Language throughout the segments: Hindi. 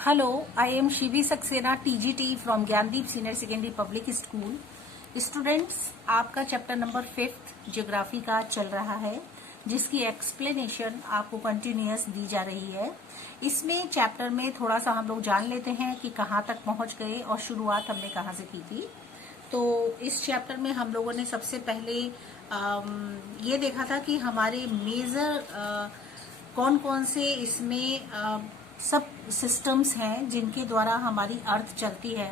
Hello, I am Shivi Saxena, TGT from Gyandeep Senior Secondary Public School. Students, आपका चैप्टर नंबर 5 ज्योग्राफी का चल रहा है, जिसकी एक्सप्लेनेशन आपको कंटिन्यूअस दी जा रही है। इसमें चैप्टर में थोड़ा सा हम लोग जान लेते हैं कि कहाँ तक पहुँच गए और शुरुआत हमने कहाँ से की थी। तो इस चैप्टर में हम लोगों ने सबसे पहले ये देखा था कि हमारे मेजर कौन कौन से इसमें सब सिस्टम्स हैं जिनके द्वारा हमारी अर्थ चलती है।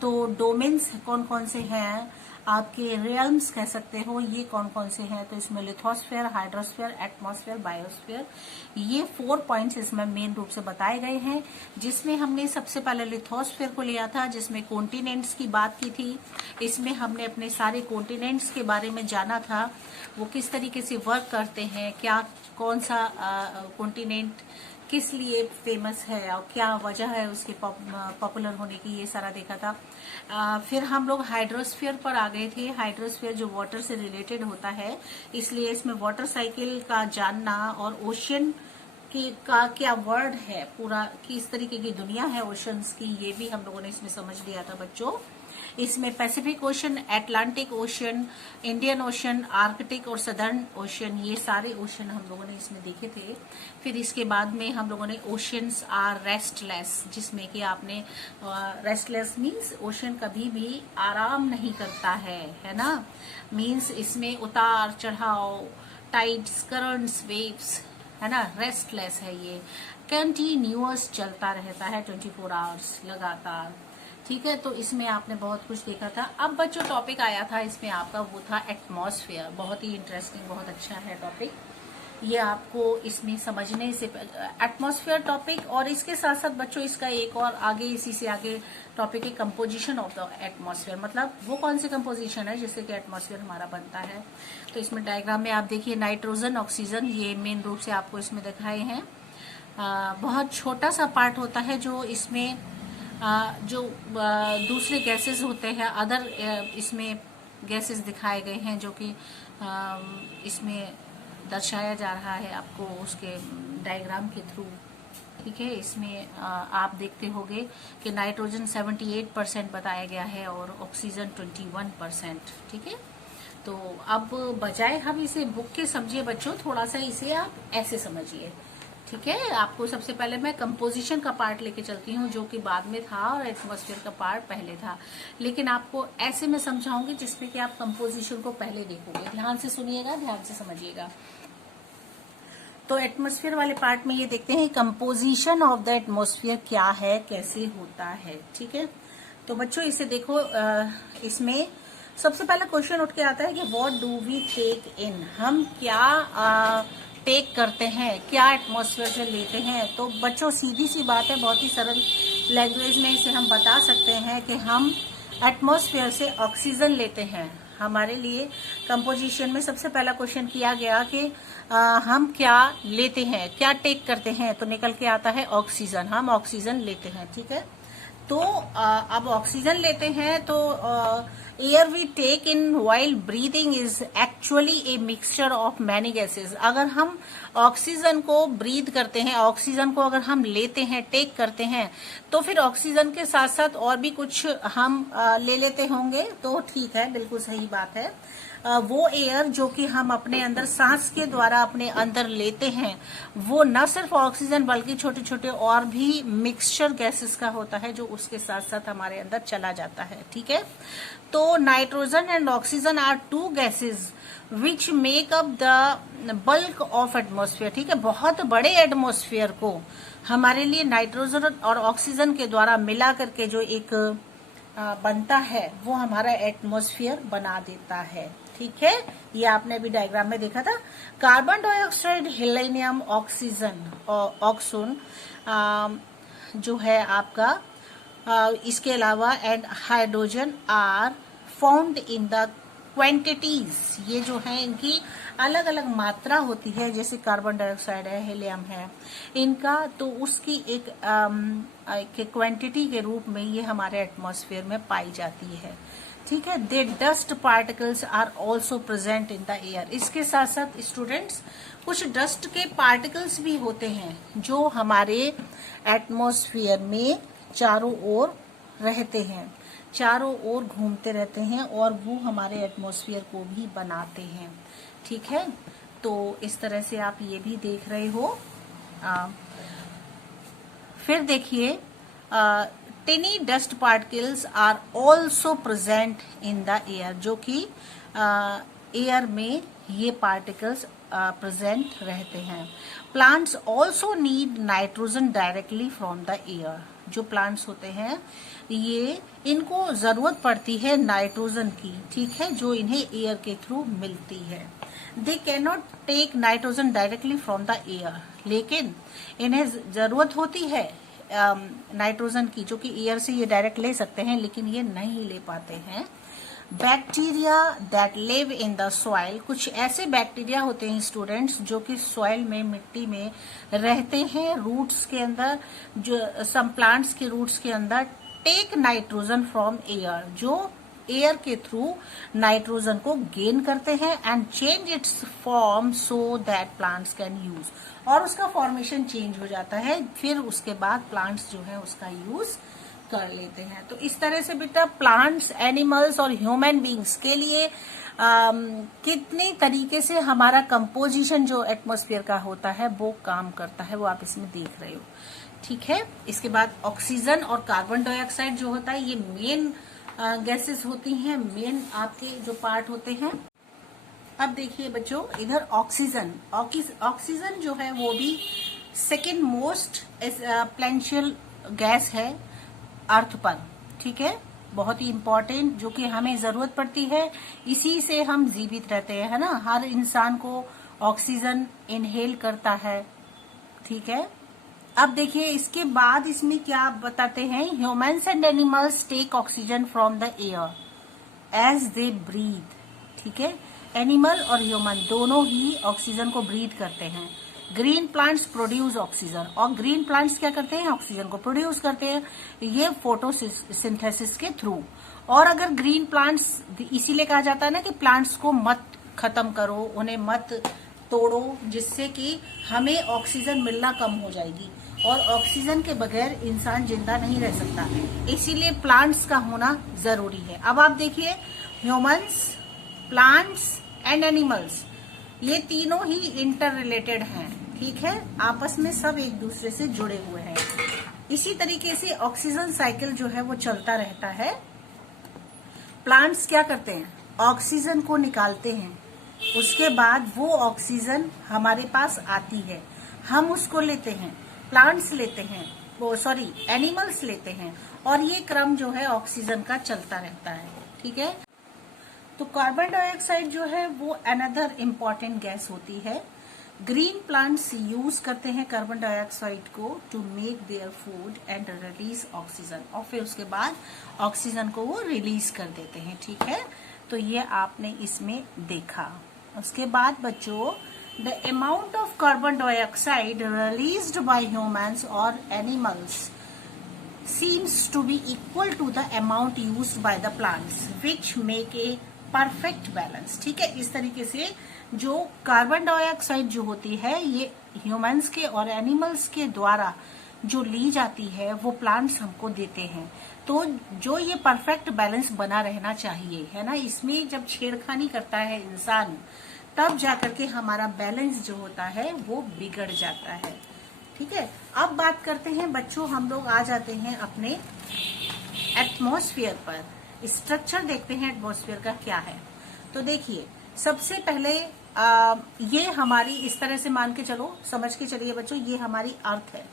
तो डोमेन्स कौन कौन से हैं, आपके रियल्म्स कह सकते हो, ये कौन कौन से हैं। तो इसमें लिथोस्फेयर, हाइड्रोस्फेयर, एटमॉस्फेयर, बायोस्फेयर, ये 4 पॉइंट्स इसमें मेन रूप से बताए गए हैं। जिसमें हमने सबसे पहले लिथोस्फेयर को लिया था, जिसमें कॉन्टिनेंट्स की बात की थी। इसमें हमने अपने सारे कॉन्टिनेंट्स के बारे में जाना था, वो किस तरीके से वर्क करते हैं, क्या कौन सा कॉन्टिनेंट किस लिए फेमस है और क्या वजह है उसके पॉपुलर होने की, ये सारा देखा था। फिर हम लोग हाइड्रोस्फीयर पर आ गए थे। हाइड्रोस्फीयर जो वाटर से रिलेटेड होता है, इसलिए इसमें वाटर साइकिल का जानना और ओशियन का क्या वर्ड है, पूरा किस तरीके की दुनिया है ओशंस की, ये भी हम लोगों ने इसमें समझ लिया था बच्चों। इसमें Pacific ocean, Atlantic ocean, Indian ocean, Arctic और सदर्न ओशन, ये सारे ओशन हम लोगों ने इसमें देखे थे। फिर इसके बाद में हम लोगों ने ओशंस आर रेस्टलेस, जिसमें कि आपने रेस्टलेस मीन्स ओशन कभी भी आराम नहीं करता है ना। मीन्स इसमें उतार चढ़ाव, टाइड्स, करंट्स, वेव्स, है ना। रेस्टलेस है ये, कंटिन्यूअस चलता रहता है 24 आवर्स लगातार। ठीक है, तो इसमें आपने बहुत कुछ देखा था। अब बच्चों टॉपिक आया था इसमें आपका, वो था एटमॉस्फेयर। बहुत ही इंटरेस्टिंग, बहुत अच्छा है टॉपिक। ये आपको इसमें समझने से एटमॉस्फेयर टॉपिक, और इसके साथ साथ बच्चों इसका एक और आगे, इसी से आगे टॉपिक है कंपोजिशन ऑफ द एटमॉस्फेयर। मतलब वो कौन सी कंपोजिशन है जिससे कि एटमॉस्फेयर हमारा बनता है। तो इसमें डायग्राम में आप देखिए, नाइट्रोजन, ऑक्सीजन, ये मेन रूप से आपको इसमें दिखाए हैं। बहुत छोटा सा पार्ट होता है जो इसमें जो दूसरे गैसेस होते हैं, अदर इसमें गैसेस दिखाए गए हैं, जो कि इसमें दर्शाया जा रहा है आपको उसके डायग्राम के थ्रू। ठीक है, इसमें आप देखते होंगे कि नाइट्रोजन 78% बताया गया है और ऑक्सीजन 21%। ठीक है, तो अब बजाय हम इसे बुक के समझिए बच्चों, थोड़ा सा इसे आप ऐसे समझिए। ठीक है, आपको सबसे पहले मैं कंपोजिशन का पार्ट लेके चलती हूँ, जो कि बाद में था, और एटमॉस्फेयर का पार्ट पहले था। लेकिन आपको ऐसे मैं समझाऊंगी जिसमें कि आप कंपोजिशन को पहले देखोगे। ध्यान से सुनिएगा, ध्यान से समझिएगा। तो एटमॉस्फेयर वाले पार्ट में ये देखते हैं कंपोजिशन ऑफ द एटमॉस्फेयर क्या है, कैसे होता है। ठीक है, तो बच्चों इसे देखो, इसमें सबसे पहला क्वेश्चन उठ के आता है कि व्हाट डू वी टेक इन, हम क्या टेक करते हैं, क्या एटमॉस्फेयर से लेते हैं। तो बच्चों सीधी सी बात है, बहुत ही सरल लैंग्वेज में इसे हम बता सकते हैं कि हम एटमॉस्फेयर से ऑक्सीजन लेते हैं। हमारे लिए कंपोजिशन में सबसे पहला क्वेश्चन किया गया कि हम क्या लेते हैं, क्या टेक करते हैं, तो निकल के आता है ऑक्सीजन। हम ऑक्सीजन लेते हैं। ठीक है, तो अब ऑक्सीजन लेते हैं तो air we take in while breathing is actually a mixture of many gases. अगर हम ऑक्सीजन को ब्रीद करते हैं, ऑक्सीजन को अगर हम लेते हैं, टेक करते हैं, तो फिर ऑक्सीजन के साथ साथ और भी कुछ हम ले लेते होंगे। तो ठीक है, बिल्कुल सही बात है। वो एयर जो कि हम अपने अंदर सांस के द्वारा अपने अंदर लेते हैं, वो न सिर्फ ऑक्सीजन बल्कि छोटे छोटे और भी मिक्सचर गैसेस का होता है, जो उसके साथ साथ हमारे अंदर चला जाता है। ठीक है, तो nitrogen and oxygen are 2 gases which make up the bulk of atmosphere. ठीक है, बहुत बड़े एटमॉस्फेयर को हमारे लिए नाइट्रोजन और ऑक्सीजन के द्वारा मिला करके जो एक बनता है, वो हमारा एटमॉस्फेयर बना देता है। ठीक है, ये आपने अभी डायग्राम में देखा था। कार्बन डाइऑक्साइड, हेलियम, ऑक्सीजन और ऑक्सोन जो है आपका, इसके अलावा and hydrogen are found in the quantities. ये जो है इनकी अलग अलग मात्रा होती है, जैसे कार्बन डाइऑक्साइड है, हीलियम है, इनका तो उसकी एक क्वांटिटी के रूप में ये हमारे एटमॉस्फेयर में पाई जाती है। ठीक है। They dust particles are also present in the air. इसके साथ साथ स्टूडेंट्स कुछ डस्ट के पार्टिकल्स भी होते हैं जो हमारे एटमॉस्फेयर में चारों ओर रहते हैं, चारों ओर घूमते रहते हैं और वो हमारे एटमॉस्फेयर को भी बनाते हैं। ठीक है, तो इस तरह से आप ये भी देख रहे हो। फिर देखिए, tiny dust particles are also present in the air, जो कि एयर में ये पार्टिकल्स प्रेजेंट रहते हैं। Plants also need nitrogen directly from the air. जो प्लांट्स होते हैं ये इनको जरूरत पड़ती है नाइट्रोजन की, ठीक है, जो इन्हें एयर के थ्रू मिलती है। They can not take nitrogen directly from the air, लेकिन इन्हें जरूरत होती है नाइट्रोजन की, जो कि एयर से ये डायरेक्ट ले सकते हैं, लेकिन ये नहीं ले पाते हैं। Bacteria that live in the soil, कुछ ऐसे बैक्टीरिया होते हैं स्टूडेंट्स जो कि सॉइल में, मिट्टी में रहते हैं, रूट्स के अंदर, जो सम प्लांट्स के रूट्स के अंदर, टेक नाइट्रोजन फ्रॉम एयर, जो एयर के थ्रू नाइट्रोजन को गेन करते हैं and change it's form so that plants can use, और उसका फॉर्मेशन चेंज हो जाता है, फिर उसके बाद प्लांट्स जो है उसका यूज कर लेते हैं। तो इस तरह से बेटा प्लांट्स, एनिमल्स और ह्यूमन बींग्स के लिए कितने तरीके से हमारा कंपोजिशन जो एटमॉस्फेयर का होता है वो काम करता है, वो आप इसमें देख रहे हो। ठीक है, इसके बाद ऑक्सीजन और कार्बन डाइऑक्साइड जो होता है ये मेन गैसेस होती हैं, मेन आपके जो पार्ट होते हैं। अब देखिए बच्चों, इधर ऑक्सीजन जो है वो भी सेकेंड मोस्ट प्लेंशियल गैस है अर्थ पर। ठीक है, बहुत ही इंपॉर्टेंट, जो कि हमें जरूरत पड़ती है, इसी से हम जीवित रहते हैं, है ना। हर इंसान को ऑक्सीजन इनहेल करता है। ठीक है, अब देखिए इसके बाद इसमें क्या बताते हैं, humans and animals take oxygen from the air as they breathe. ठीक है, एनिमल और ह्यूमन दोनों ही ऑक्सीजन को ब्रीथ करते हैं। ग्रीन प्लांट्स प्रोड्यूस ऑक्सीजन, और ग्रीन प्लांट्स क्या करते हैं, ऑक्सीजन को प्रोड्यूस करते हैं, ये फोटोसिंथेसिस के थ्रू। और अगर ग्रीन प्लांट्स, इसीलिए कहा जाता है ना कि प्लांट्स को मत खत्म करो, उन्हें मत तोड़ो, जिससे कि हमें ऑक्सीजन मिलना कम हो जाएगी, और ऑक्सीजन के बगैर इंसान जिंदा नहीं रह सकता, इसीलिए प्लांट्स का होना जरूरी है। अब आप देखिए, ह्यूमंस, प्लांट्स एंड एनिमल्स, ये तीनों ही इंटर रिलेटेड हैं। ठीक है, आपस में सब एक दूसरे से जुड़े हुए हैं। इसी तरीके से ऑक्सीजन साइकिल जो है वो चलता रहता है। प्लांट्स क्या करते हैं, ऑक्सीजन को निकालते हैं, उसके बाद वो ऑक्सीजन हमारे पास आती है, हम उसको लेते हैं, प्लांट्स लेते हैं, एनिमल्स लेते हैं, और ये क्रम जो है ऑक्सीजन का चलता रहता है। ठीक है, तो कार्बन डाइऑक्साइड जो है वो अनदर इम्पॉर्टेंट गैस होती है। ग्रीन प्लांट्स यूज करते हैं कार्बन डाइऑक्साइड को to make their food and release oxygen, और फिर उसके बाद ऑक्सीजन को वो रिलीज कर देते हैं। ठीक है, तो ये आपने इसमें देखा। उसके बाद बच्चों, the amount of carbon dioxide released by humans और animals seems to be equal to the amount used by the plants, which make a perfect balance। ठीक है, इस तरीके से जो कार्बन डाइऑक्साइड जो होती है ये ह्यूमंस के और एनिमल्स के द्वारा जो ली जाती है वो प्लांट्स हमको देते हैं। तो जो ये परफेक्ट बैलेंस बना रहना चाहिए, है ना, इसमें जब छेड़खानी करता है इंसान तब जाकर के हमारा बैलेंस जो होता है वो बिगड़ जाता है। ठीक है, अब बात करते हैं बच्चों, हम लोग आ जाते हैं अपने एटमॉस्फेयर पर, स्ट्रक्चर देखते हैं एटमॉस्फेयर का क्या है। तो देखिए, सबसे पहले ये हमारी, इस तरह से मान के चलो, समझ के चलिए बच्चों, ये हमारी अर्थ है।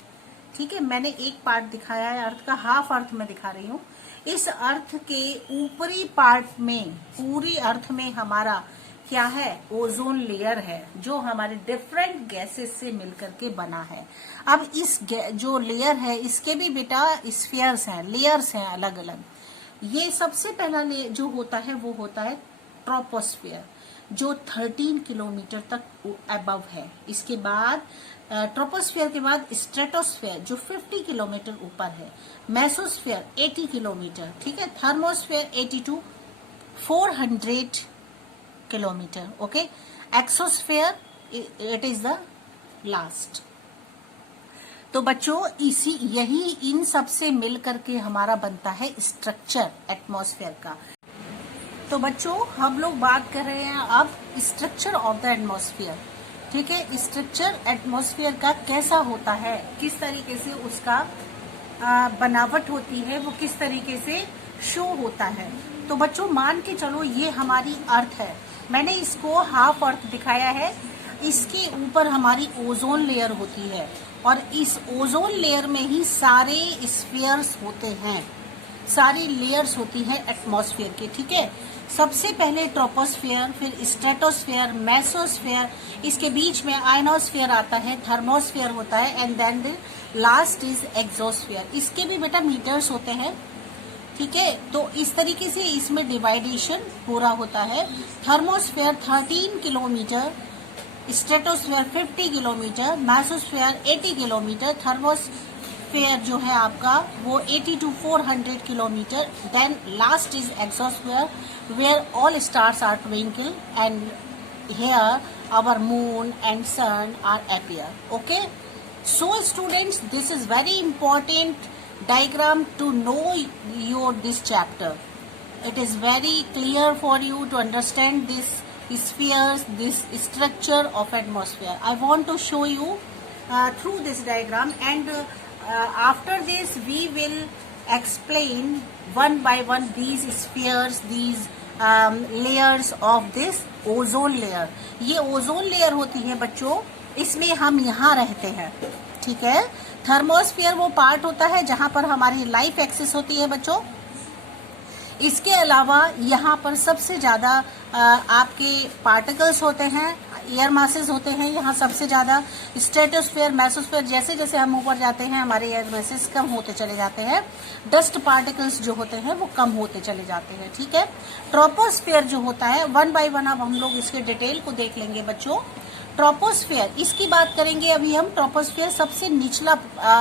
ठीक है, मैंने एक पार्ट दिखाया है अर्थ का, हाफ अर्थ में दिखा रही हूँ। इस अर्थ के ऊपरी पार्ट में, पूरी अर्थ में हमारा क्या है, ओजोन लेयर है, जो हमारे डिफरेंट गैसेस से मिलकर के बना है। अब इस जो लेयर है इसके भी बेटा स्फीयर्स हैं, लेयर्स हैं अलग अलग। ये सबसे पहला जो होता है वो होता है ट्रोपोस्फियर, जो 13 किलोमीटर तक अबव है। इसके बाद ट्रोपोस्फियर के बाद स्ट्रेटोस्फियर जो 50 किलोमीटर ऊपर है, मेसोस्फियर 80 किलोमीटर, ठीक है, thermosphere 82 400 kilometre. Okay, exosphere it is the last. तो बच्चों यही इन सब से मिल करके हमारा बनता है स्ट्रक्चर एटमॉस्फेयर का। तो बच्चों हम लोग बात कर रहे हैं अब स्ट्रक्चर ऑफ द एटमॉस्फेयर। ठीक है, स्ट्रक्चर एटमॉस्फेयर का कैसा होता है, किस तरीके से उसका बनावट होती है, वो किस तरीके से शो होता है। तो बच्चों मान के चलो ये हमारी अर्थ है, मैंने इसको हाफ अर्थ दिखाया है। इसके ऊपर हमारी ओजोन लेयर होती है और इस ओजोन लेयर में ही सारे स्फीयर्स होते हैं, सारी लेयर्स होती है एटमॉस्फेयर के। ठीक है, सबसे पहले ट्रोपोस्फेयर, फिर स्ट्रेटोस्फेयर, मेसोस्फेयर, इसके बीच में आयनोस्फेयर आता है, थर्मोस्फेयर होता है and then the last is exosphere. इसके भी बेटा मीटर्स होते हैं। ठीक है, तो इस तरीके से इसमें डिवाइडेशन पूरा होता है। Thermosphere 13 kilometre, stratosphere 50 kilometre, mesosphere 80 kilometre, thermosphere जो है आपका वो 80 to 400 kilometre. Then last is exosphere where all stars are twinkle and here our moon and sun are appear. Okay, so students, this is very important diagram to know this chapter. It is very clear for you to understand this spheres, this structure of atmosphere. I want to show you through this diagram, and after this we will explain one by one these spheres, these layers of this ozone layer. ये ओजोन लेयर होती है बच्चों, इसमें हम यहाँ रहते हैं। ठीक है, थर्मोस्फियर वो पार्ट होता है जहां पर हमारी लाइफ एक्सिस होती है बच्चों। इसके अलावा यहाँ पर सबसे ज्यादा आपके पार्टिकल्स होते हैं, एयर मासेस होते हैं यहाँ सबसे ज्यादा। स्ट्रेटोस्फेयर, मेसोस्फेयर, जैसे जैसे हम ऊपर जाते हैं हमारे एयर मासेस कम होते चले जाते हैं, डस्ट पार्टिकल्स जो होते हैं वो कम होते चले जाते हैं। ठीक है, ट्रोपोस्फेयर जो होता है वन बाय वन अब हम लोग इसके डिटेल को देख लेंगे बच्चों। ट्रोपोस्फेयर इसकी बात करेंगे अभी हम। ट्रोपोस्फेयर सबसे निचला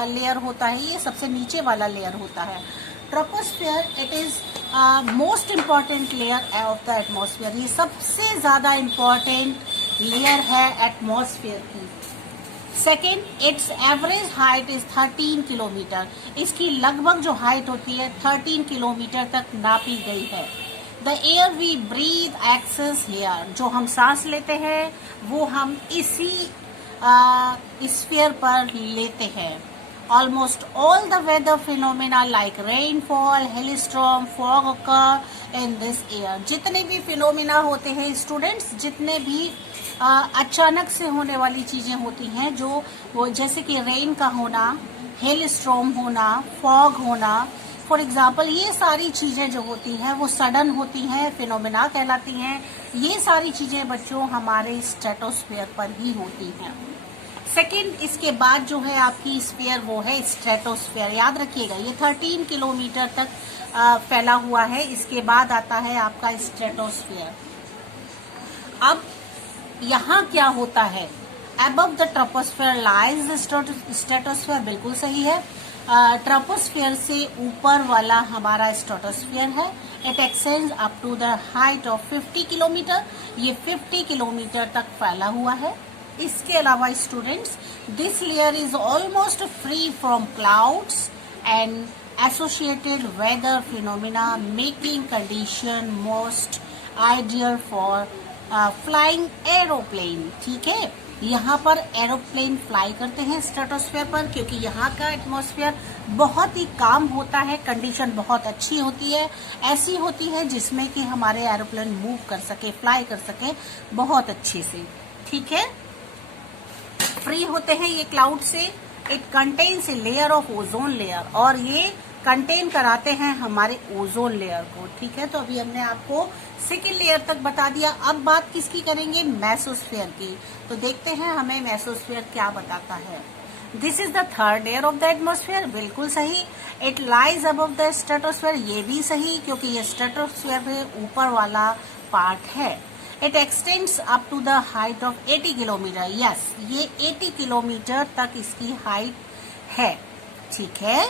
लेयर होता है, ये सबसे नीचे वाला लेयर होता है। Troposphere it is most important layer of the atmosphere. ये सबसे ज्यादा इम्पॉर्टेंट लेयर है एटमॉस्फेयर की। Second, it's average height is 13 kilometre. इसकी लगभग जो हाइट होती है 13 किलोमीटर तक नापी गई है। The air we breathe access here, जो हम सांस लेते हैं वो हम इसी स्फीयर पर लेते हैं। Almost all the weather phenomena like rainfall, hailstorm, fog occur in this air. जितने भी फिनोमिना होते हैं स्टूडेंट्स, जितने भी अचानक से होने वाली चीजें होती हैं, जो वो जैसे कि रेन का होना, हेल स्टॉर्म होना, फॉग होना, फॉर एग्जाम्पल, ये सारी चीजें जो होती हैं वो सडन होती हैं, फिनोमिना कहलाती हैं। ये सारी चीजें बच्चों हमारे स्ट्रेटोस्फेयर पर ही होती हैं। सेकेंड, इसके बाद जो है आपकी स्फीयर वो है स्ट्रेटोस्फेयर। याद रखिएगा ये 13 किलोमीटर तक फैला हुआ है। इसके बाद आता है आपका स्ट्रेटोस्फेयर। अब यहाँ क्या होता है, above the troposphere lies stratosphere, बिल्कुल सही है। ट्रोपोस्फेयर से ऊपर वाला हमारा स्ट्रेटोस्फेयर है। It extends up to the height of 50 kilometre. ये 50 किलोमीटर तक फैला हुआ है। इसके अलावा students, this layer is almost free from clouds and associated weather phenomena, making condition most ideal for flying aeroplane. ठीक है, यहाँ पर एरोप्लेन फ्लाई करते हैं स्ट्रेटोस्फेयर पर, क्योंकि यहाँ का एटमॉस्फेयर बहुत ही काम होता है, कंडीशन बहुत अच्छी होती है, ऐसी होती है जिसमें कि हमारे एरोप्लेन मूव कर सके, फ्लाई कर सके बहुत अच्छे से। ठीक है, फ्री होते हैं ये क्लाउड से। It contains a layer of ozone layer, और ये कंटेन कराते हैं हमारे ओजोन लेयर को। ठीक है, तो अभी हमने आपको सेकेंड लेयर तक बता दिया। अब बात किसकी करेंगे, मेसोस्फेयर की। तो देखते हैं हमें मेसोस्फेयर क्या बताता है। This is the third layer of the atmosphere, बिल्कुल सही। It lies above the stratosphere, ये भी सही, क्योंकि ये स्ट्रेटोस्फेयर के ऊपर वाला पार्ट है। It extends up to the height of 80 kilometre. Yes, ये 80 किलोमीटर तक इसकी हाइट है। ठीक है,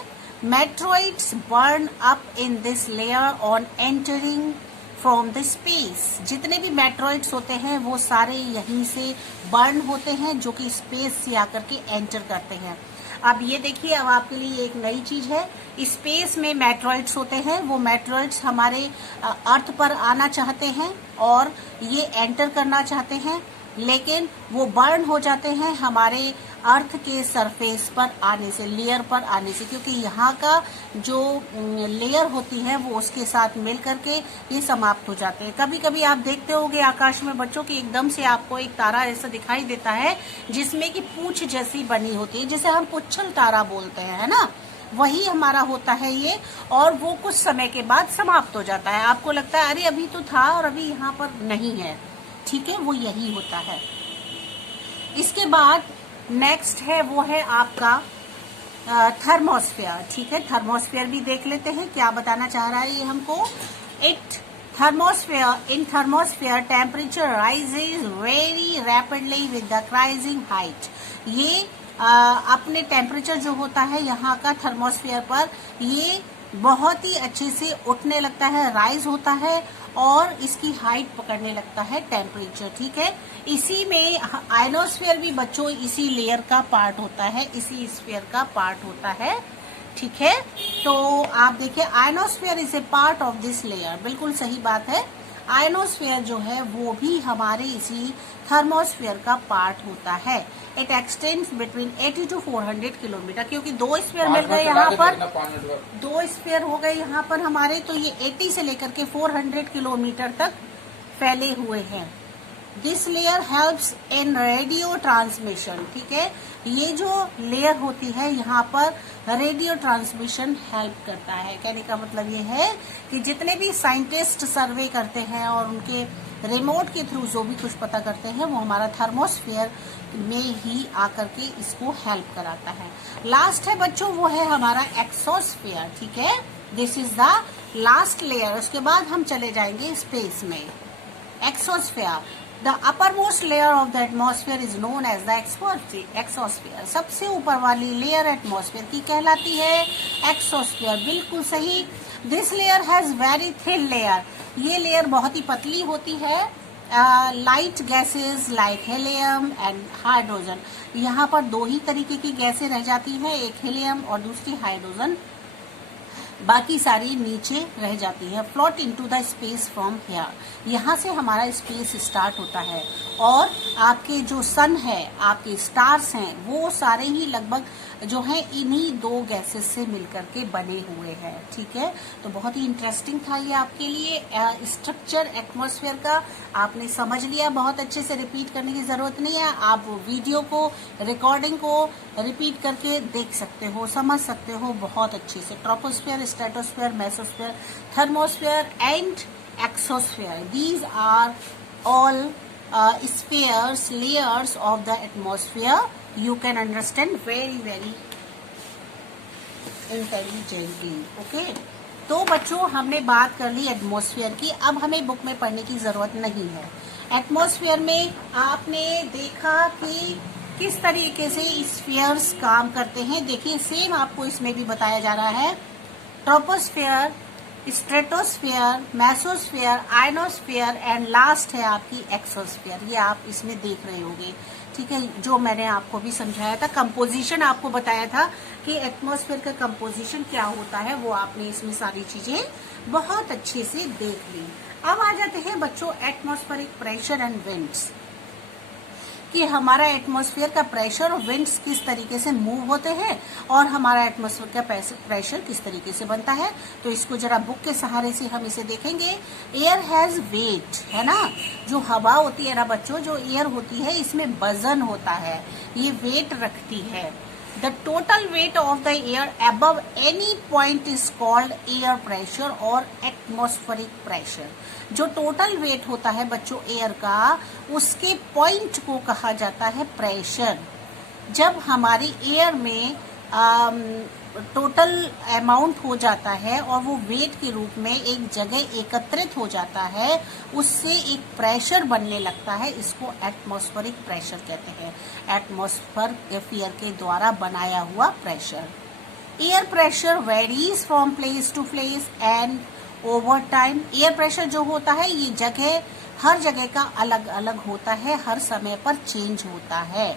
meteoroids burn up in this layer on entering from the space. जितने भी मेट्रॉइड्स होते हैं वो सारे यहीं से बर्न होते हैं, जो कि स्पेस से आकर के एंटर करते हैं। अब ये देखिए, अब आपके लिए एक नई चीज है। स्पेस में मेट्रॉइड्स होते हैं, वो मेट्रॉइड्स हमारे अर्थ पर आना चाहते हैं और ये एंटर करना चाहते हैं, लेकिन वो बर्न हो जाते हैं हमारे अर्थ के सरफेस पर आने से, लेयर पर आने से, क्योंकि यहाँ का जो लेयर होती है वो उसके साथ मिल करके ये समाप्त हो जाते हैं। कभी कभी आप देखते होंगे आकाश में बच्चों की एकदम से आपको एक तारा ऐसा दिखाई देता है जिसमें कि पूंछ जैसी बनी होती है, जिसे हम पुच्छल तारा बोलते हैं, है ना। वही हमारा होता है ये, और वो कुछ समय के बाद समाप्त हो जाता है। आपको लगता है अरे अभी तो था और अभी यहाँ पर नहीं है, ठीक है, वो यही होता है। इसके बाद नेक्स्ट है वो है आपका थर्मोस्फेयर, ठीक है। थर्मोस्फेयर भी देख लेते हैं क्या बताना चाह रहा है ये हमको। In thermosphere temperature rises very rapidly with the rising height. ये अपने टेम्परेचर जो होता है यहाँ का थर्मोस्फेयर पर, ये बहुत ही अच्छे से उठने लगता है, राइज होता है और इसकी हाइट पकड़ने लगता है टेम्परेचर, ठीक है। इसी में आयनोस्फेयर भी बच्चों इसी लेयर का पार्ट होता है, इसी स्फीयर का पार्ट होता है, ठीक है। तो आप देखिए, ionosphere is a part of this layer, बिल्कुल सही बात है। आयनोस्फेयर जो है वो भी हमारे इसी थर्मोस्फेयर का पार्ट होता है। It x tends between 80 to 400 kilometre, क्योंकि दो स्फीयर मिल गए यहाँ पर, दो स्फीयर हो गए यहाँ पर हमारे, तो ये 80 से लेकर के 400 किलोमीटर तक फैले हुए हैं। This layer helps in radio transmission, ठीक है। ये जो लेयर होती है यहाँ पर रेडियो ट्रांसमिशन हेल्प करता है। कहने का मतलब ये है कि जितने भी साइंटिस्ट सर्वे करते हैं और उनके रिमोट के थ्रू जो भी कुछ पता करते हैं, वो हमारा थर्मोस्फेयर में ही आकर के इसको हेल्प कराता है। लास्ट है बच्चों वो है हमारा एक्सोस्फेयर, ठीक है। This is the last layer. उसके बाद हम चले जाएंगे स्पेस में। Exosphere, the uppermost layer of the atmosphere is known as the exosphere. सबसे ऊपर वाली लेयर एटमॉस्फेयर की कहलाती है एक्सोस्फेयर, बिल्कुल सही। This layer has very thin layer, ये लेयर बहुत ही पतली होती है। Light gases like helium and hydrogen, यहाँ पर दो ही तरीके की गैसें रह जाती हैं, एक हेलियम और दूसरी हाइड्रोजन, बाकी सारी नीचे रह जाती है। Float into the space from here, यहाँ से हमारा स्पेस स्टार्ट होता है। और आपके जो सन है, आपके स्टार्स हैं, वो सारे ही लगभग जो है इन्हीं दो गैसेस से मिलकर के बने हुए हैं, ठीक है। तो बहुत ही इंटरेस्टिंग था ये आपके लिए स्ट्रक्चर एटमॉस्फेयर का, आपने समझ लिया। बहुत अच्छे से रिपीट करने की जरूरत नहीं है, आप वीडियो को, रिकॉर्डिंग को रिपीट करके देख सकते हो, समझ सकते हो बहुत अच्छे से। Troposphere, stratosphere, mesosphere, thermosphere and exosphere, these are all spheres, layers of the atmosphere. You can understand very intelligently. Okay? तो बच्चों हमने बात कर ली एटमॉस्फेयर की, अब हमें बुक में पढ़ने की जरूरत नहीं है। एटमॉस्फेयर में आपने देखा कि किस तरीके से स्फीयर्स काम करते हैं। देखिए सेम आपको इसमें भी बताया जा रहा है। Troposphere, stratosphere, mesosphere, ionosphere and last है आपकी एक्सोस्फेयर। ये आप इसमें देख रहे होंगे, ठीक है। जो मैंने आपको भी समझाया था, कंपोजिशन आपको बताया था कि एटमॉस्फेयर का कंपोजिशन क्या होता है, वो आपने इसमें सारी चीजें बहुत अच्छे से देख ली। अब आ जाते हैं बच्चों एटमॉस्फेरिक प्रेशर एंड विंड्स, कि हमारा एटमॉस्फेयर का प्रेशर और विंड्स किस तरीके से मूव होते हैं और हमारा एटमॉस्फेयर का प्रेशर किस तरीके से बनता है। तो इसको जरा बुक के सहारे से हम इसे देखेंगे। एयर हैज वेट, है ना, जो हवा होती है ना बच्चों, जो एयर होती है इसमें वजन होता है, ये वेट रखती है। The total weight of the air above any point is called air pressure और atmospheric pressure। जो टोटल वेट होता है बच्चों एयर का, उसके पॉइंट को कहा जाता है प्रेशर। जब हमारी एयर में टोटल अमाउंट हो जाता है और वो वेट के रूप में एक जगह एकत्रित हो जाता है, उससे एक प्रेशर बनने लगता है, इसको एटमॉस्फेरिक प्रेशर कहते हैं। एटमॉस्फेयर के द्वारा बनाया हुआ pressure. Air pressure varies from place to place and over time. Air pressure जो होता है ये जगह, हर जगह का अलग अलग होता है, हर समय पर चेंज होता है।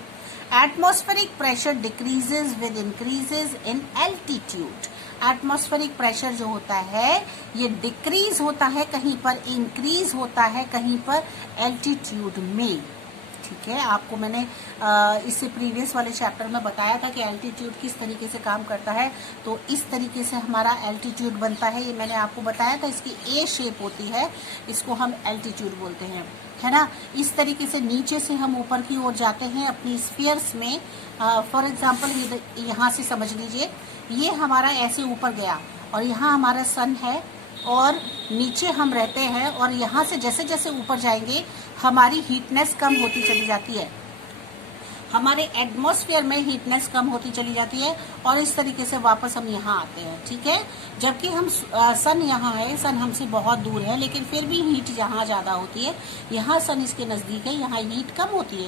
Atmospheric pressure decreases with increases in altitude. Atmospheric pressure जो होता है ये डिक्रीज होता है कहीं पर, इंक्रीज होता है कहीं पर एल्टीट्यूड में। ठीक है, आपको मैंने इससे प्रीवियस वाले चैप्टर में बताया था कि एल्टीट्यूड किस तरीके से काम करता है। तो इस तरीके से हमारा एल्टीट्यूड बनता है, ये मैंने आपको बताया था। इसकी ए शेप होती है, इसको हम एल्टीट्यूड बोलते हैं, है ना। इस तरीके से नीचे से हम ऊपर की ओर जाते हैं अपनी स्फीयर्स में। फॉर एग्जाम्पल यहाँ से समझ लीजिए, ये हमारा ऐसे ऊपर गया और यहाँ हमारा सन है और नीचे हम रहते हैं, और यहाँ से जैसे जैसे ऊपर जाएंगे हमारी हीटनेस कम होती चली जाती है, हमारे एटमॉस्फेयर में हीटनेस कम होती चली जाती है, और इस तरीके से वापस हम यहाँ आते हैं। ठीक है, जबकि हम सन यहाँ है, सन हमसे बहुत दूर है, लेकिन फिर भी हीट यहाँ ज्यादा होती है। यहाँ सन इसके नजदीक है, यहाँ हीट कम होती है।